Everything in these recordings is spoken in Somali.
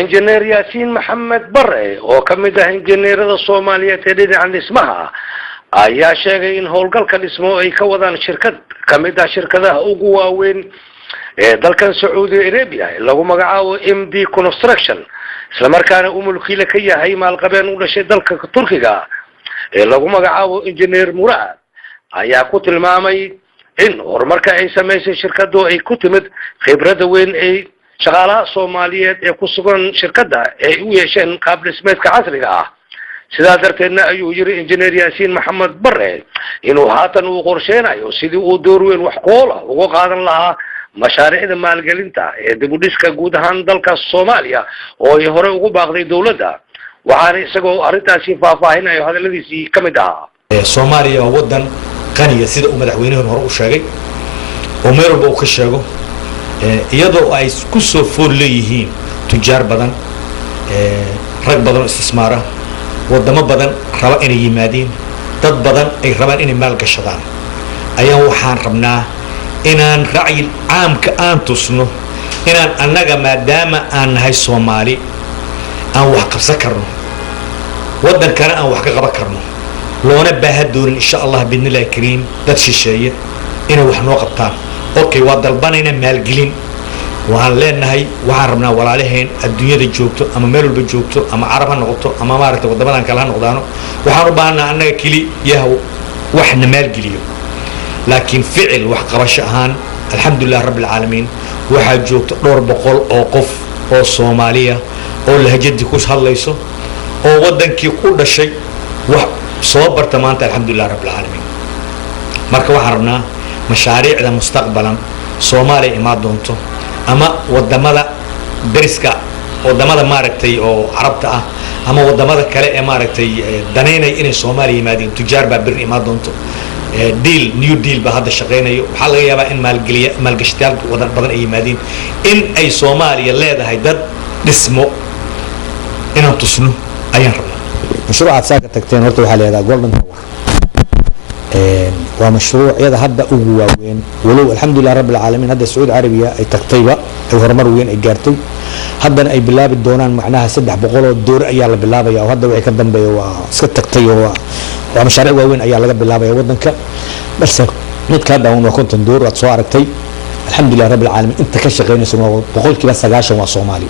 إنجنير ياسين محمد بري وكمده إنجنير الصومالية تدين عن اسمها ayaa sheegay in howlgalka dhismo ay ka wadaan shirkad kamid ah shirkadaha ugu waaweyn ee dalkan Saudi Arabia lagu magacaabo MD Construction isla markaana uu mulkiile ka yahay maalqabeen u dhashay dalka Turkiga ee lagu magacaabo Engineer Murad ayaa ku tilmaamay in horumarka ay sameysay shirkadu ay ku timid khibrada weyn ay shaqaalaha Soomaaliyeed ee ku sugan shirkada ay u yeesheen qaab dhismeedka casriga ah sidaa darteedna ayuu yiri injineer Yaasiin Maxamed Barre inuu haatan uu qorsheenayo sidii uu door weyn wax koola uga qaadan lahaa mashaariicda maalgelinta ee dib u dhiska guud ahaan dalka Soomaaliya oo ay hore ugu baaqday dawladda waxaana isagoo arintaasi faahfaahinayo hadaladiisii kamid ah Soomaaliya waa wadan qaniya sida uu madaxweynuhu hore u sheegay oo meel walba uu ka sheego iyadoo ay ku soo fool leeyihiin tujaar badan rag badan istismaara wadamo badan raba inay yimaadeen dad badan ay rabaan inay maal gashadaan ayaan waxaan rabnaa inaan ra'yi caamka aan tusno inaan annaga maadaama aan nahay Soomaali aan wax qabsan karno wadankana aan wax ka qaban karno loona baahan doonin insha Allah bidnillaahi kariim dad shisheeye inay wax noo qabtaan okay waa dalbanayna maalgelin waxaan leenahay waxaan rabnaa walaalaheen adduunyada joogto ama meel walba joogto ama carab ha noqoto ama maaragtay wadamadan kale ha noqdaano waxaan u baahnaa annaga kaliya waxna maalgeliyo laakiin ficil wax qabasho ahaan alxamdulillah rabbil caalamiin waxaa joogto dhowr boqol oo qof oo Soomaaliya oo lahjadii ku hadlayso oo wadankii ku dhashay wax soo barta maanta alxamdulillah rabbil caalamiin marka waxaan rabnaa mashaariicda mustaqbalan Soomaaliya imaa doonto ama wadamada dariska wadamada maaragtay oo carabta ah ama wadamada kale ee maaragtay daneynay inay Soomaaliya yimaadeen tujaar baa bir imaa doonto deal new deal ba hadda shaqeynayo waxa laga yaabaa in maalgashadayaal wadan badan ay yimaadeen in ay Soomaaliya leedahay dad dhismo inaan tusno ayaan rabnaa mashruucaad saaka tagteen horta waxa leedahay golden tower ومشروع يدا هذا أقوى وين ولو الحمد لله رب العالمين هذا السعود عربية أي تقطيبة أي هرمر وين أي جارتي هذا أي بلاب الدونان معناها سدح بقوله الدور أيال بلاب يا وهذا ويكدم بي وسكت تقطيبة ومشاريع وين أيال بلاب يا ودنك بس نتكلم هون وكنت ندور وتصاركتي الحمد لله رب العالمين أنت كشغلني سما بقول كذا سجاشة وصومالي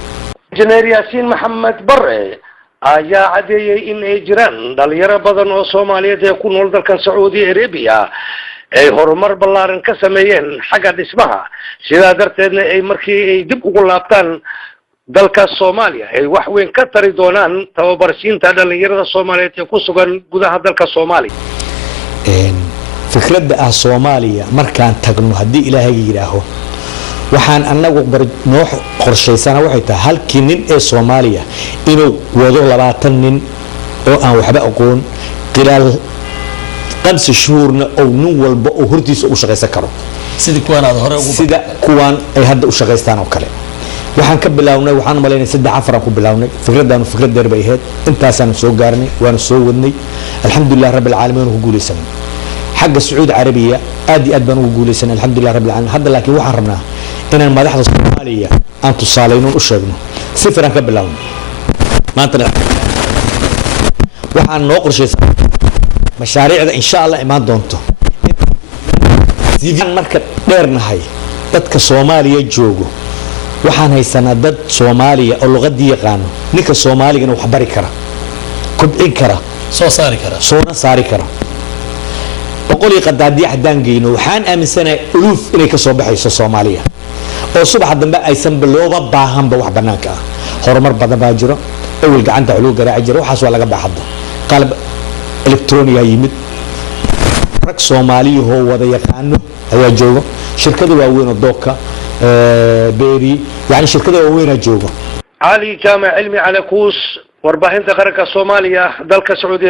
إنجنير ياسين محمد بري ayaa cadeeyay in ay jiraan dhalinyaro badan oo Soomaaliyeed ee ku nool dalka Saudi Arabia ay horumar ballaaran ka sameeyeen xagga dhismaha sidaa darteedna ay markii ay dib ugu laabtaan dalka Soomaaliya ay wax weyn ka tari doonaan tababarsiinta dhalinyarada Soomaaliyeed ee ku sugan gudaha dalka Soomaaliya fikradda Soomaaliya markaan tagno hadii Ilaahay yiraaho waxaan anagu noo qorsheysana waxay tahay halkii nin ee Soomaaliya inuu wado 20 nin oo aan waxba aqoon qilaal 5 shuhurna oo nin walba oo hortiisa u shaqeysan karo sida kuwan aad hore ugu sida kuwan ay hadda u shaqeystaan oo kale waxaan ka bilawnay waxaan maleynay 3 ku bilawnay fikradan fikrad dheer bay ahayd intaasaan soo gaarnay waan soo wadnay alxamdulillah rabbil caalamiin ku guuleysanay xagga Saudi Arabia aad baan ugu guuleysanay alxamdulillah rabbil caalamiin hadda laakiin waxaan rabnaa inaan madaxda Soomaaliya aan tusaaleyno u sheegno si fiican ka bilaawno maanta waxaan noo qorsheysan mashaariicda insha Allah imaan doonto sidii marka dheernahay dadka Soomaaliya joogo waxaan haysanaa dad Soomaaliya oo luqadii yaqaan ninka Soomaaliga wax bari kara kobcin kara soo saari kara boqol qadaadiya hadaan geeyno waxaan aaminsanahay uluf inay ka soo baxayso Soomaaliya oo subax dambe aysan bilowba baahanba wax banaanka ah horumar badan baa jiro awil gacanta xuluu garaac jiro waxaas waa laga baaxada qalab elektrooniga yimid rag Soomaaliya oo wada yaqaano ayaa jooga shirkado waaweyn oo dooka beeri yani shirkado waaweyn jooga Ali Jaamac Cilmi Calakuus warbaahinta qaranka Soomaaliya dalka Saudi